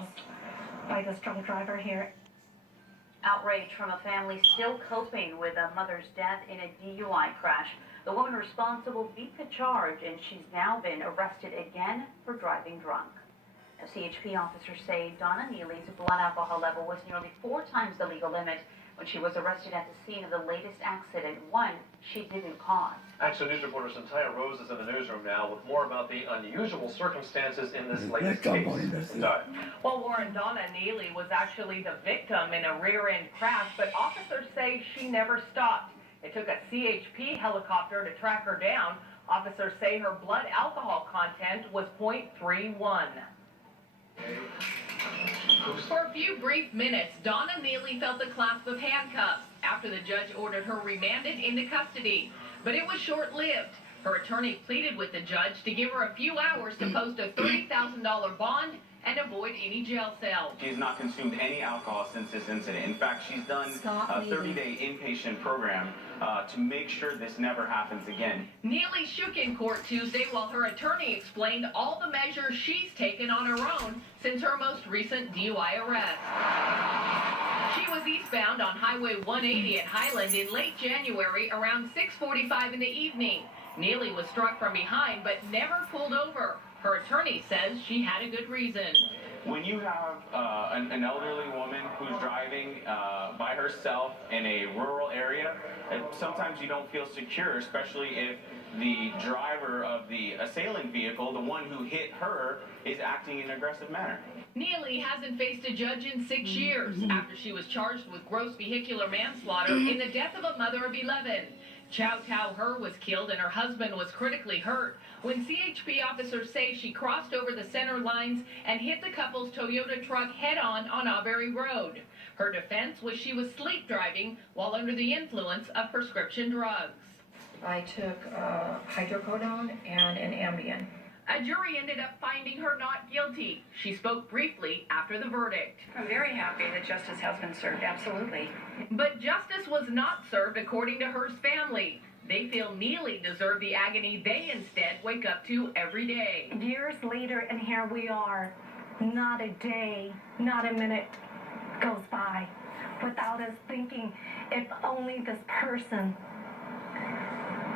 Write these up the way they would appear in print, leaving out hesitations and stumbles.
caused by this drunk driver here. Outrage from a family still coping with a mother's death in a DUI crash. The woman responsible beat the charge, and she's now been arrested again for driving drunk. Now, CHP officers say Donna Neely's blood alcohol level was nearly 4 times the legal limit when she was arrested at the scene of the latest accident, one she didn't cause. Action News reporter Cynthia Rose is in the newsroom now with more about the unusual circumstances in this latest case. Well, Warren, Donna Neely was actually the victim in a rear-end crash, but officers say she never stopped. It took a CHP helicopter to track her down. Officers say her blood alcohol content was 0.31. For a few brief minutes, Donna Neely felt the clasp of handcuffs after the judge ordered her remanded into custody. But it was short-lived. Her attorney pleaded with the judge to give her a few hours to post a $30,000 bond and avoid any jail cells. She's not consumed any alcohol since this incident. In fact, she's done a 30-day inpatient program to make sure this never happens again. Neely shook in court Tuesday while her attorney explained all the measures she's taken on her own since her most recent DUI arrest. She was eastbound on Highway 180 at Highland in late January around 6:45 in the evening. Neely was struck from behind but never pulled over. Her attorney says she had a good reason. When you have an elderly woman who's driving by herself in a rural area, sometimes you don't feel secure, especially if the driver of the assailing vehicle, the one who hit her, is acting in an aggressive manner. Neely hasn't faced a judge in 6 years after she was charged with gross vehicular manslaughter in the death of a mother of 11. Chow Tao Her was killed and her husband was critically hurt when CHP officers say she crossed over the center lines and hit the couple's Toyota truck head-on Auberry Road. Her defense was she was sleep driving while under the influence of prescription drugs. I took hydrocodone and an Ambien. A jury ended up finding her not guilty. She spoke briefly after the verdict. I'm very happy that justice has been served, absolutely. But justice was not served according to Her's family. They feel Neely deserved the agony they instead wake up to every day. Years later, and here we are. Not a day, not a minute goes by without us thinking if only this person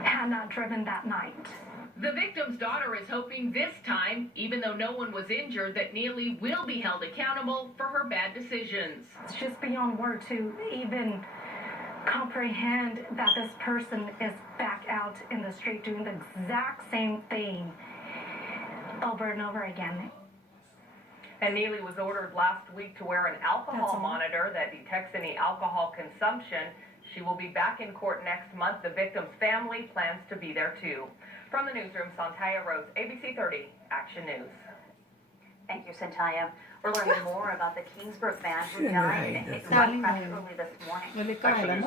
had not driven that night. The victim's daughter is hoping this time, even though no one was injured, that Neely will be held accountable for her bad decisions. It's just beyond word to even comprehend that this person is back out in the street doing the exact same thing over and over again. And Neely was ordered last week to wear an alcohol monitor that detects any alcohol consumption. She will be back in court next month. The victim's family plans to be there too. From the newsroom, Cynthia Rose, ABC 30, Action News. Thank you, Cynthia. We're learning more about the Kingsburg man who died in a crash early this morning. Action News.